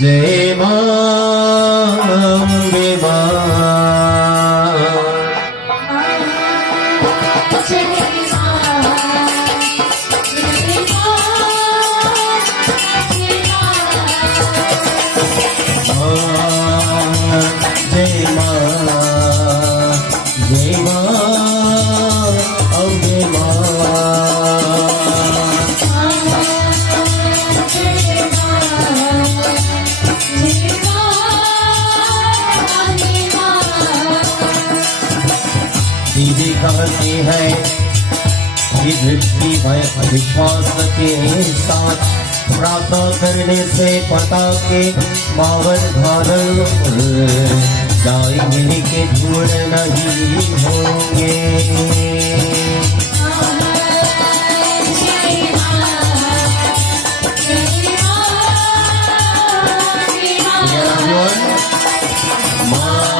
जय मां अम्बे मां। जय मां अम्बे दीदी कहती है कि दृष्टि विश्वास के साथ प्रार्थना करने से पता के बावन घायल जाएंगे के झूठ नहीं होंगे। माँ